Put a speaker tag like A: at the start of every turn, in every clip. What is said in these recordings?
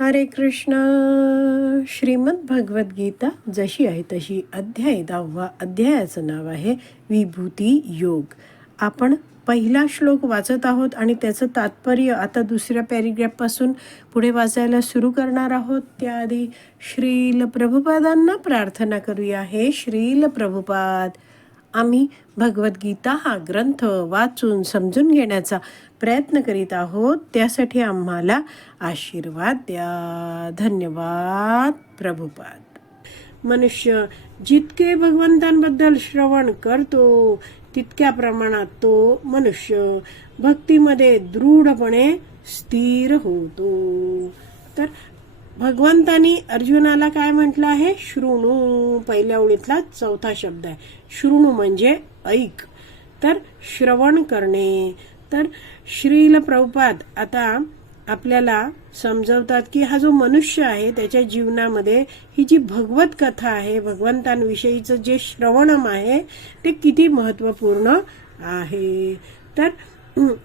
A: हरे कृष्ण. श्रीमद भगवद्गीता जशी आहे तशी अध्याय दहावा अध्यायाचं नाव आहे विभूती योग. आपण पहिला श्लोक वाचत आहोत आणि त्याचं तात्पर्य आता दुसऱ्या पॅरिग्राफपासून पुढे वाचायला सुरू करणार आहोत. त्याआधी श्रील प्रभुपादांना प्रार्थना करूया. हे श्रील प्रभुपाद. आम्ही भगवद्गीता हा ग्रंथ वाचून समजून घेण्याचा प्रयत्न करीत आहोत. त्यासाठी आम्हाला आशीर्वाद द्या. धन्यवाद. प्रभुपाद. मनुष्य जितके भगवंतांबद्दल श्रवण करतो तितक्या प्रमाणात तो मनुष्य भक्तीमध्ये दृढपणे स्थिर होतो. तर भगवंतानी अर्जुनाला काय म्हटलं आहे? शृणू पहिल्या ओळीतला चौथा शब्द आहे. शृणू म्हणजे ऐक. तर श्रवण करणे. तर श्रील प्रभुपाद आता आपल्याला समजवतात की हा जो मनुष्य आहे त्याच्या जीवनामध्ये ही जी भगवत कथा आहे भगवंतांविषयीचं जे श्रवणम आहे ते किती महत्त्वपूर्ण आहे? तर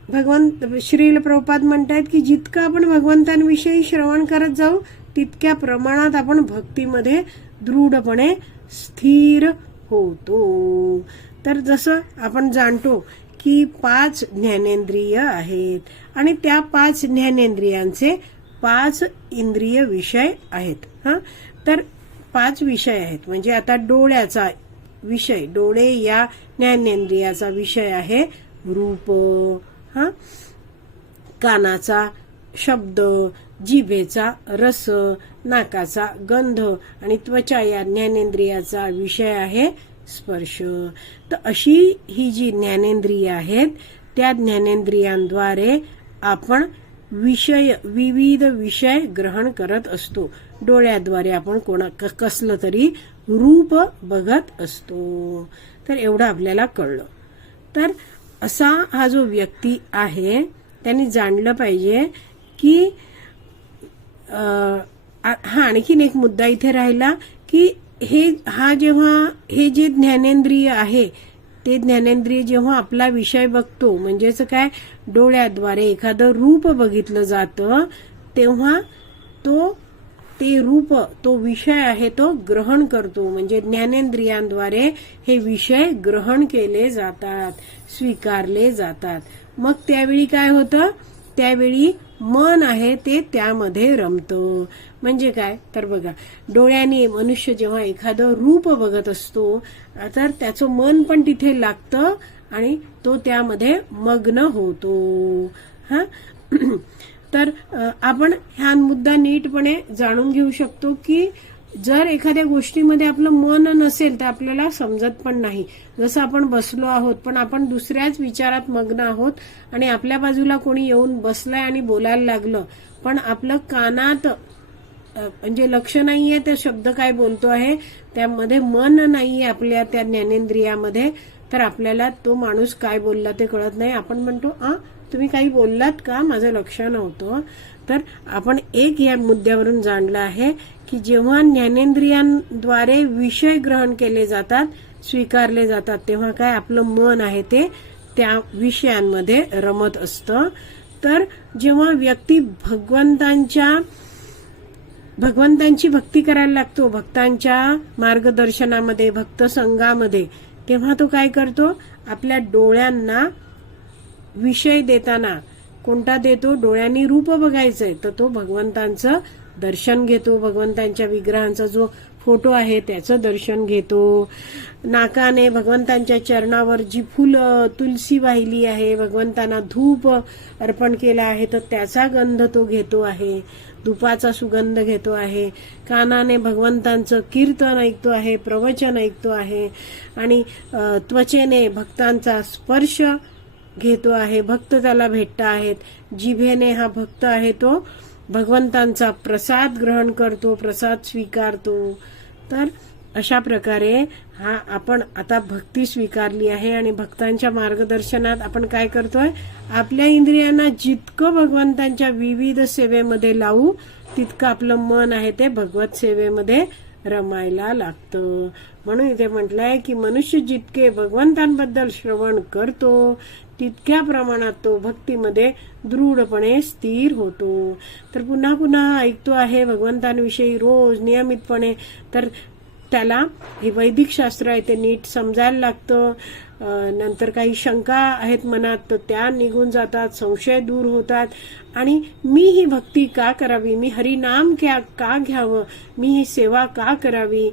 A: भगवंत श्रील प्रभुपाद म्हणतायत की जितकं आपण भगवंतांविषयी श्रवण करत जाऊ तितक्या प्रमाणात आपण भक्तीमध्ये दृढपणे स्थिर होतो. तर जसं आपण जाणतो की पाच ज्ञानेंद्रिय आहेत आणि त्या पाच ज्ञानेंद्रियांचे पाच इंद्रिय विषय आहेत हा? तर पाच विषय आहेत. म्हणजे आता डोळ्याचा विषय डोळे या ज्ञानेंद्रियाचा विषय आहे रूप हा? कानाचा शब्द जिभेचा रस नाकाचा गंध आणि त्वचा या ज्ञानेंद्रियाचा विषय आहे स्पर्श. तर अशी ही जी ज्ञानेंद्रिय आहेत त्या ज्ञानेंद्रियांद्वारे आपण विषय विविध विषय ग्रहण करत असतो. डोळ्याद्वारे आपण कोणा क- कसलं तरी रूप बघत असतो. तर एवढं आपल्याला कळलं. तर असा हा जो व्यक्ती आहे त्यांनी जाणलं पाहिजे की हा आणखीन एक मुद्दा इथे राहिला की हे हा जेव्हा हे जे ज्ञानेंद्रिय आहे ते ज्ञानेंद्रिय जेव्हा आपला विषय बघतो म्हणजेच काय डोळ्याद्वारे एखादं रूप बघितलं जातं तेव्हा तो ते रूप तो विषय आहे तो ग्रहण करतो. म्हणजे ज्ञानेंद्रियांद्वारे हे विषय ग्रहण केले जातात स्वीकारले जातात. मग त्यावेळी काय होतं? त्यावेळी मन आहे ते त्यामध्ये रमतं. म्हणजे काय? तर बघा डोळ्याने मनुष्य जेव्हा एखादं रूप बघत असतो तर त्याचं मन पण तिथे लागतं आणि तो त्यामध्ये मग्न होतो. हा? तर आपण हा मुद्दा नीटपणे जाणून घेऊ शकतो की जर एखाद्या गोष्टीमध्ये आपलं मन नसेल तर आपल्याला समजत पण नाही. जसं आपण बसलो आहोत पण आपण दुसऱ्याच विचारात मग्न आहोत आणि आपल्या बाजूला कोणी येऊन बसलंय आणि बोलायला लागलं पण आपलं कानात म्हणजे लक्ष नाहीये ते शब्द काय बोलतो आहे त्यामध्ये मन नाहीये आपल्या त्या ज्ञानेंद्रियामध्ये तर आपल्याला तो माणूस काय बोलला ते कळत नाही. आपण म्हणतो आ तुम्ही काही बोललात का? माझं लक्ष नव्हतं. तर आपण एक या मुद्द्यावरून जाणलं आहे की जेव्हा ज्ञानेंद्रियांद्वारे विषय ग्रहण केले जातात स्वीकारले जातात तेव्हा काय आपलं मन आहे ते त्या विषयांमध्ये रमत असतं. तर जेव्हा व्यक्ती भगवंतांच्या भगवंतांची भक्ती करायला लागतो भक्तांच्या मार्गदर्शनामध्ये भक्त संघामध्ये तेव्हा तो काय करतो? आपल्या डोळ्यांना विषय देताना कोणता देतो डोळ्यांनी रूप बघायचंय तर तो भगवंतांचं दर्शन घेतो भगवंतांच्या विग्रहांचा जो फोटो आहे त्याचं दर्शन घेतो. नाकाने भगवंतांच्या चरणावर जी फुलं तुलसी वाहिली आहे भगवंतांना धूप अर्पण केला आहे तर त्याचा गंध तो घेतो आहे धुपाचा सुगंध घेतो आहे कानाने भगवंतांचं कीर्तन ऐकतो आहे प्रवचन ऐकतो आहे आणि त्वचेने भक्तांचा स्पर्श घेतो आहे भक्त त्याला भेटत आहेत. जिभेने हा भक्त आहे तो भगवंतांचा प्रसाद ग्रहण करतो प्रसाद स्वीकारतो. तर अशा प्रकारे हा आपण आता भक्ती स्वीकारली आहे आणि भक्तांच्या मार्गदर्शनात आपण काय करतोय? आपल्या इंद्रियांना जितकं भगवंतांच्या विविध सेवेमध्ये लावू तितकं आपलं मन आहे ते भगवत सेवेमध्ये रमायला लागतं. म्हणून इथे म्हटलंय की मनुष्य जितके भगवंतांबद्दल श्रवण करतो तितक्या प्रमाणात तो भक्तीमध्ये दृढपणे स्थिर होतो. तर पुन्हा पुन्हा ऐकतो आहे भगवंतांविषयी रोज नियमितपणे. तर त्याला हे वैदिक शास्त्र आहे ते नीट समजायला लागतं. नंतर काही शंका आहेत मनात तर त्या निघून जातात संशय दूर होतात. आणि मी ही भक्ती का करावी? मी हरिनाम क्या का घ्यावं? मी ही सेवा का करावी?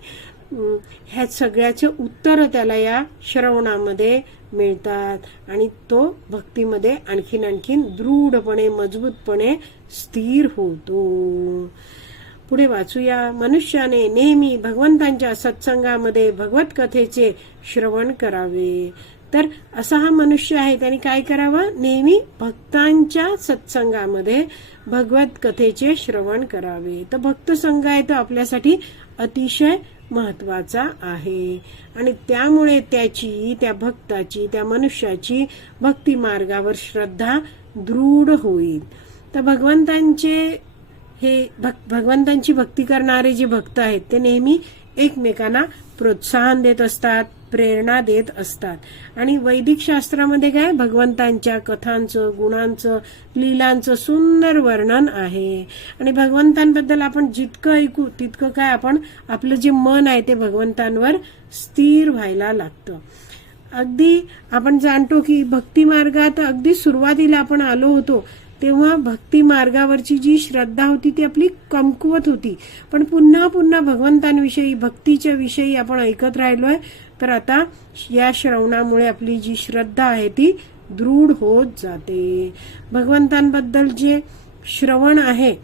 A: ह्या सगळ्याचे उत्तर त्याला या श्रवणामध्ये मिळतात. आणि तो भक्तीमध्ये आणखीन आणखीन दृढपणे मजबूतपणे स्थिर होतो. पुढे वाचूया. मनुष्याने नेहमी भगवंतांच्या सत्संगामध्ये भगवत कथेचे श्रवण करावे. तर असा हा मनुष्य आहे त्याने काय करावं? नेहमी भक्तांच्या सत्संगामध्ये भगवत कथेचे श्रवण करावे. तर भक्त संघ आहे तो आपल्यासाठी अतिशय महत्त्वाचा आहे. आणि त्यामुळे त्याची त्या भक्ताची त्या मनुष्याची भक्ती मार्गावर श्रद्धा दृढ होईल. तर भगवंतांचे हे भक भगवंतांची भक्ती करणारे जे भक्त आहेत ते नेहमी एकमेकांना प्रोत्साहन देत असतात प्रेरणा देत असतात. आणि वैदिक शास्त्रामध्ये काय? भगवंतांच्या कथांचं गुणांचं लीलांचं सुंदर वर्णन आहे. आणि भगवंतांबद्दल आपण जितकं ऐकू तितकं काय आपण आपलं जे मन आहे ते भगवंतांवर स्थिर व्हायला लागतं. अगदी आपण जाणतो की भक्ती मार्गात अगदी सुरुवातीला आपण आलो होतो तेव्हा भक्ती मार्गावरची जी श्रद्धा होती ती आपली कमकुवत होती. पण पुन्हा पुन्हा भगवंतांविषयी भक्तीच्या विषयी आपण ऐकत राहिलोय तर आता या श्रवणामुळे आपली जी श्रद्धा आहे ती दृढ होत जाते. भगवंतांबद्दल जे श्रवण आहे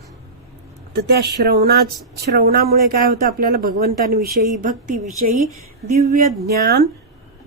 A: तर त्या श्रवणा श्रवणामुळे काय होतं आपल्याला? भगवंतांविषयी भक्तीविषयी दिव्य ज्ञान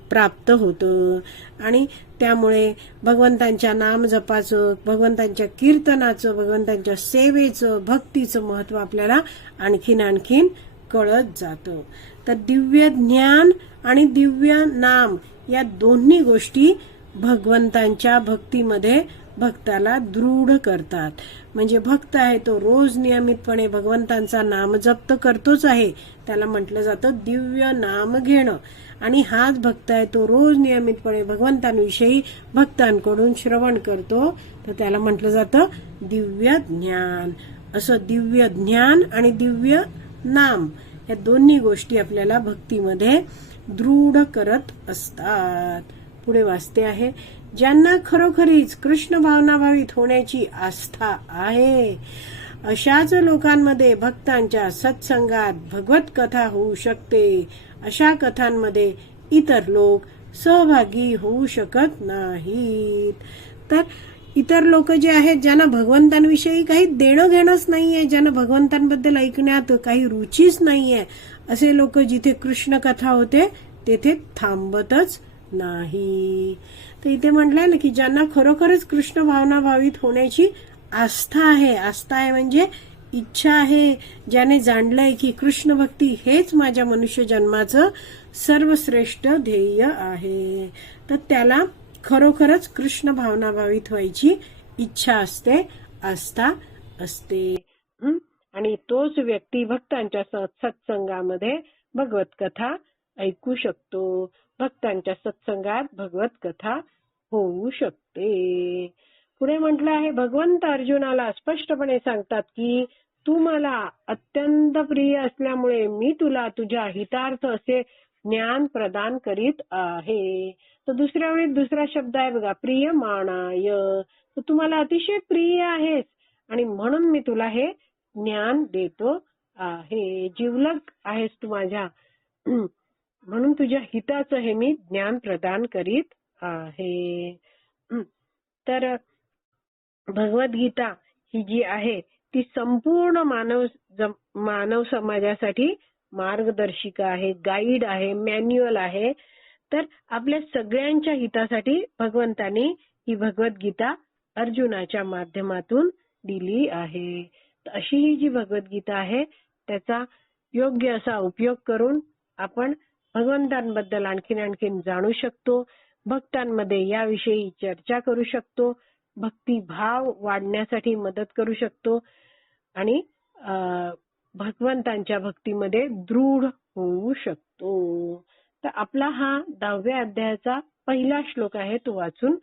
A: प्राप्त होतं. आणि त्यामुळे भगवंतांच्या नाम जपाचं भगवंतांच्या कीर्तनाचं भगवंतांच्या सेवेचं भक्तीचं महत्त्व आपल्याला आणखीन आणखीन कळत जातं. तर दिव्य ज्ञान आणि दिव्य नाम या दोन्ही गोष्टी भगवंतांच्या भक्तीमध्ये भक्ताला दृढ करतात. म्हणजे भक्त आहे तो रोज नियमितपणे भगवंतांचा नाम जप्त करतोच आहे. त्याला म्हटलं जातं दिव्य नाम घेणं. आणि हाच भक्त आहे तो रोज नियमितपणे भगवंतांविषयी भक्तांकडून श्रवण करतो. तर त्याला म्हटलं जातं दिव्य ज्ञान. असं दिव्य ज्ञान आणि दिव्य नाम या दोन्ही गोष्टी आपल्याला भक्तीमध्ये दृढ करत असतात. पुढे वाचते आहे ज्यांना खरोखरीच कृष्ण भावनाभावित होण्याची आस्था आहे. अशाच लोकांमध्ये भक्तांच्या सत्संगात भगवत कथा होऊ शकते. अशा कथांमध्ये इतर लोक सहभागी होऊ शकत नाहीत. तर इतर लोक जे आहेत ज्यांना भगवंतांविषयी काही देणं घेणंच नाहीये ज्यांना भगवंतांबद्दल ऐकण्यात काही रुचीच नाहीये असे लोक जिथे कृष्ण कथा होते तेथे थांबतच नाही. तर इथे म्हटलंय ना की ज्यांना खरोखरच कृष्ण भावना भावित होण्याची आस्था आहे आस्था आहे म्हणजे इच्छा आहे ज्याने जाणलंय की कृष्ण भक्ती हेच माझ्या मनुष्य जन्माचं सर्वश्रेष्ठ ध्येय आहे. तर त्याला खरोखरच कृष्ण भावना भावित व्हायची इच्छा असते आस्था असते. आणि तोच व्यक्ती भक्तांच्या स- सत्संगामध्ये भगवत कथा ऐकू शकतो. भक्तांच्या सत्संगात भगवत कथा होऊ शकते. पुढे म्हटलं आहे भगवंत अर्जुनाला स्पष्टपणे सांगतात की तू मला अत्यंत प्रिय असल्यामुळे मी तुला तुझ्या हितार्थ असे ज्ञान प्रदान करीत आहे. तर दुसऱ्या वेळी दुसरा शब्द आहे बघा प्रिय मानाय तर तू मला अतिशय प्रिय आहेस आणि म्हणून मी तुला हे ज्ञान देतो आहे. जिवलग आहेस तू माझ्या म्हणून तुझ्या हिताचं हे मी ज्ञान प्रदान करीत आहे. तर भगवद्गीता ही जी आहे ती संपूर्ण मानव मानव समाजासाठी मार्गदर्शिका आहे गाईड आहे मॅन्युअल आहे. तर आपल्या सगळ्यांच्या हितासाठी भगवंतानी ही भगवद्गीता अर्जुनाच्या माध्यमातून दिली आहे. अशी ही जी भगवद्गीता आहे त्याचा योग्य असा उपयोग करून आपण भगवंतांबद्दल आणखीन आणखीन जाणू शकतो भक्तांमध्ये याविषयी चर्चा करू शकतो भक्तिभाव वाढण्यासाठी मदत करू शकतो आणि भगवंतांच्या भक्तीमध्ये दृढ होऊ शकतो. तर आपला हा दहाव्या अध्यायाचा पहिला श्लोक आहे तो वाचून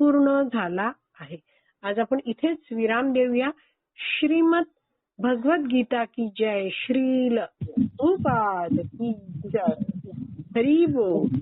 A: पूर्ण झाला आहे. आज आपण इथेच विराम देऊया. श्रीमत भगवद्गीता की जय श्रील की जय हरी बोल।